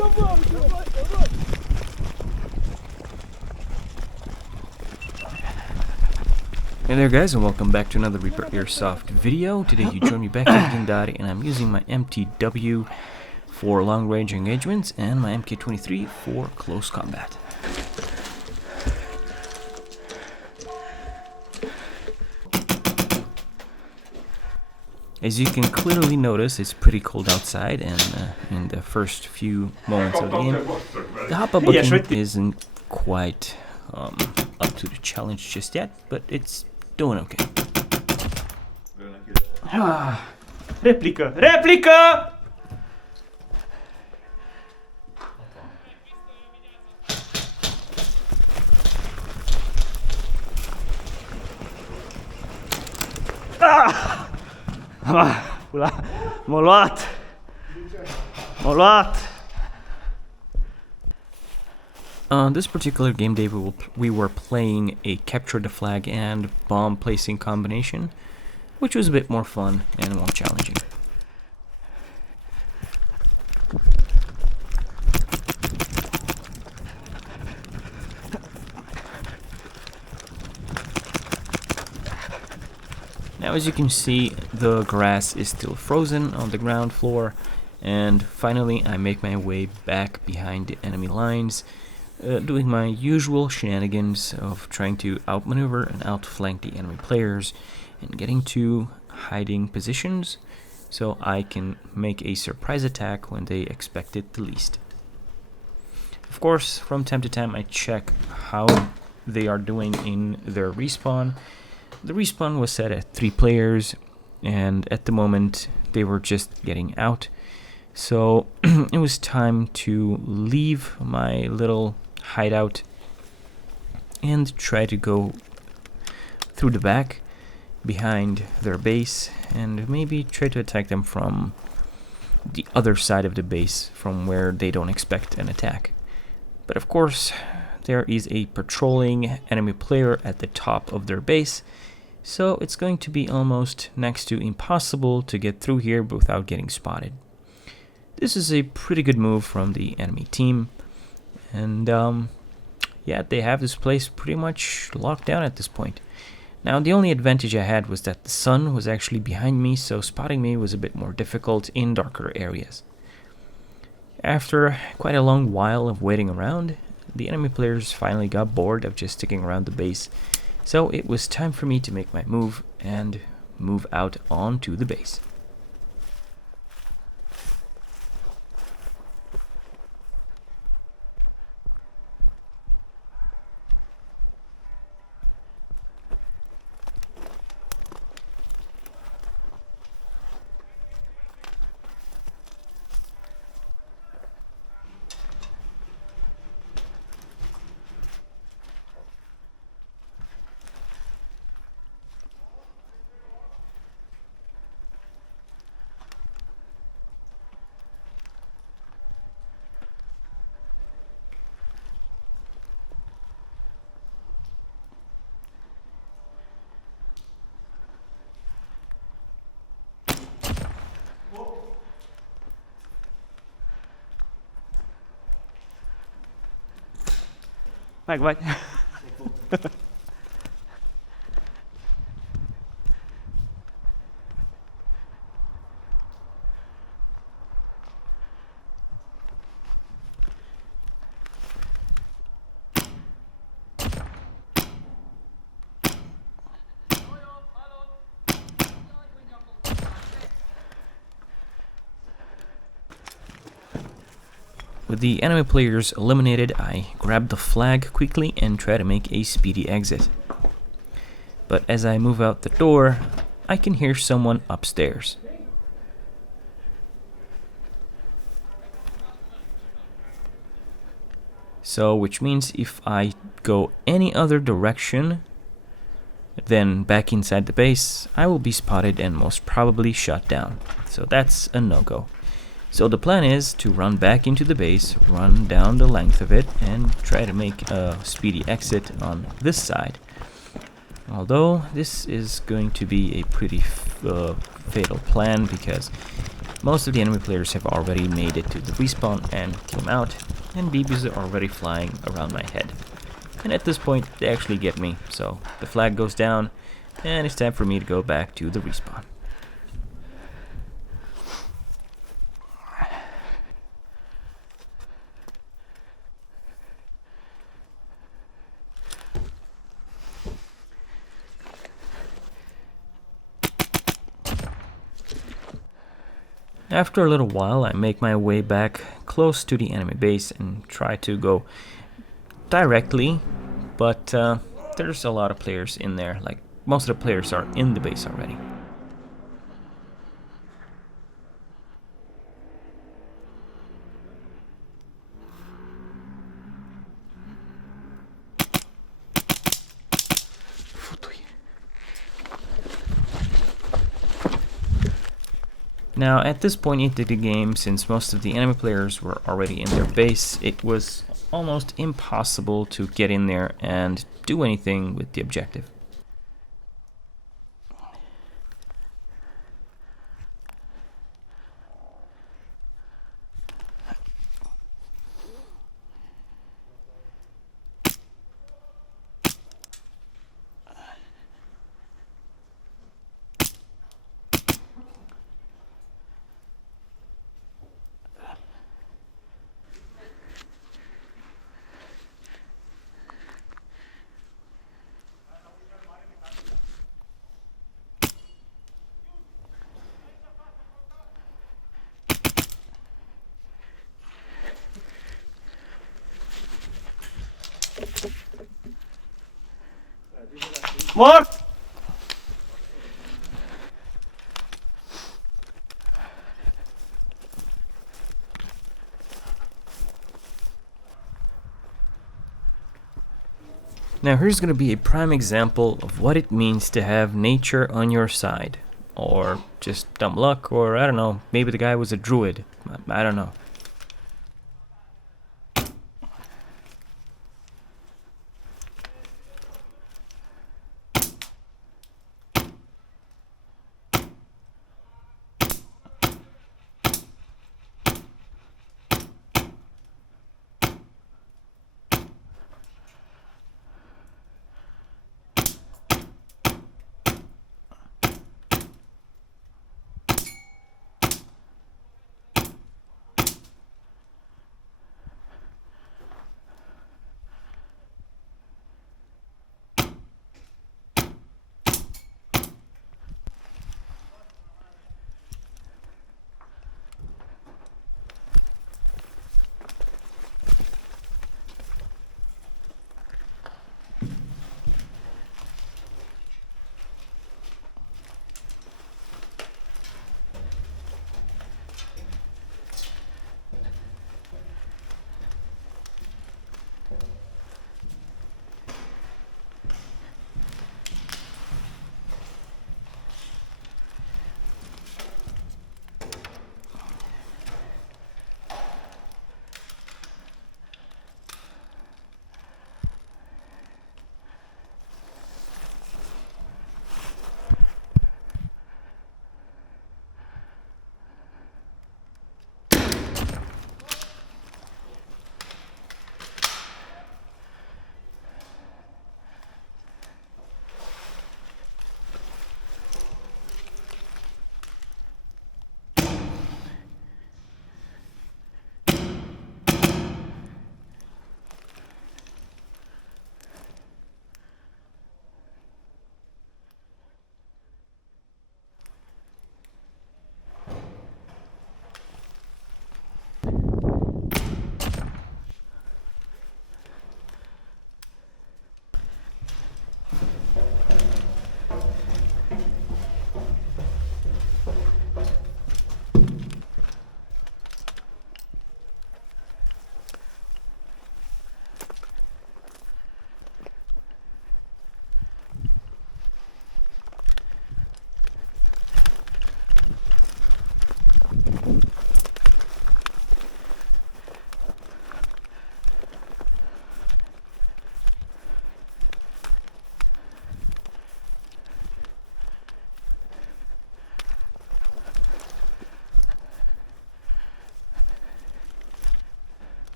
Hey there guys, and welcome back to another Reaper Airsoft video. Today you join me back in Dotty, and I'm using my MTW for long range engagements and my MK23 for close combat. As you can clearly notice, it's pretty cold outside, and in the first few moments of the game, the hop-up button isn't quite up to the challenge just yet, but it's doing okay. Réplica! Réplica! M-a luat! On this particular game day, we were playing a capture the flag and bomb placing combination, which was a bit more fun and more challenging. Now, as you can see, the grass is still frozen on the ground floor, and finally I make my way back behind the enemy lines, doing my usual shenanigans of trying to outmaneuver and outflank the enemy players and getting to hiding positions so I can make a surprise attack when they expect it the least. Of course, from time to time I check how they are doing in their respawn. The respawn was set at 3 players, and at the moment they were just getting out, so it was time to leave my little hideout and try to go through the back behind their base and maybe try to attack them from the other side of the base, from where they don't expect an attack. But of course there is a patrolling enemy player at the top of their base, so it's going to be almost next to impossible to get through here without getting spotted. This is a pretty good move from the enemy team, and yeah, they have this place pretty much locked down at this point. Now, the only advantage I had was that the sun was actually behind me, so spotting me was a bit more difficult in darker areas. After quite a long while of waiting around, the enemy players finally got bored of just sticking around the base, so it was time for me to make my move and move out onto the base. Megvagy. With the enemy players eliminated, I grab the flag quickly and try to make a speedy exit. But as I move out the door, I can hear someone upstairs. So, which means if I go any other direction than back inside the base, I will be spotted and most probably shot down. So that's a no-go. So the plan is to run back into the base, run down the length of it, and try to make a speedy exit on this side. Although this is going to be a pretty fatal plan, because Most of the enemy players have already made it to the respawn and came out, and BBs are already flying around my head. And at this point, they actually get me, so the flag goes down, and it's time for me to go back to the respawn. After a little while, I make my way back close to the enemy base and try to go directly, but there's a lot of players in there. Like, most of the players are in the base already. Now, at this point into the game, since most of the enemy players were already in their base, it was almost impossible to get in there and do anything with the objective. Mort! Now here's going to be a prime example of what it means to have nature on your side. Or just dumb luck, or I don't know, maybe the guy was a druid. I don't know.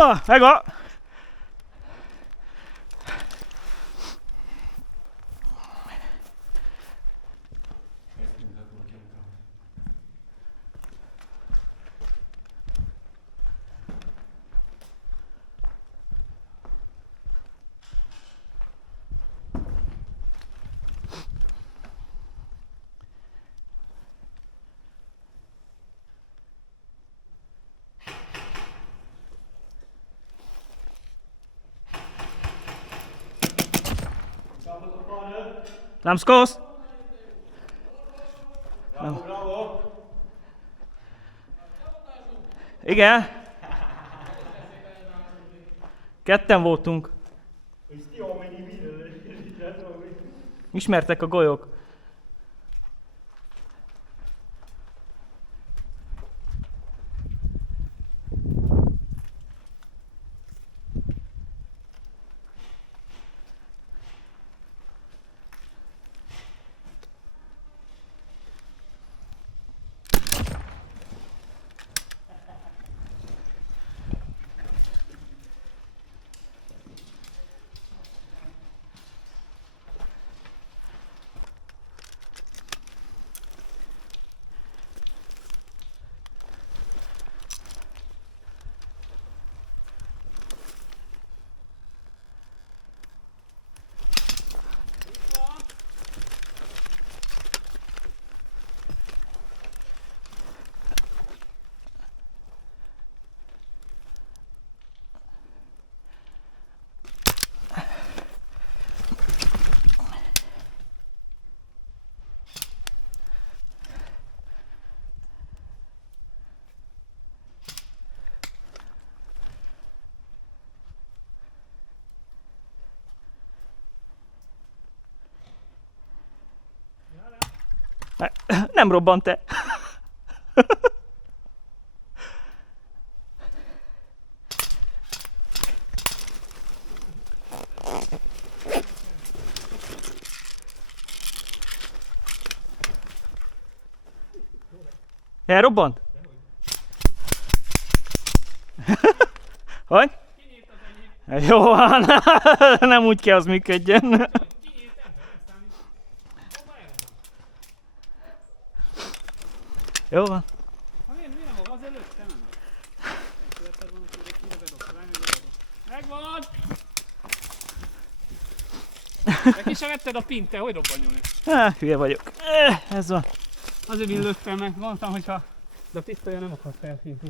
Megvan! Nem szkósz? Bravo, bravo! Igen. Ketten voltunk. Ismertek a golyók. Nem robbant-e? Elrobbant? Hogy? Jó van, nem úgy kell az működjön. Jó van. Megvan! Te ki sem vetted a pint, te hogy robbanjon ez? Hülye vagyok. Ez van. Azért én lőttem meg, mondtam, hogyha... De a pisztolya nem akar felhívni.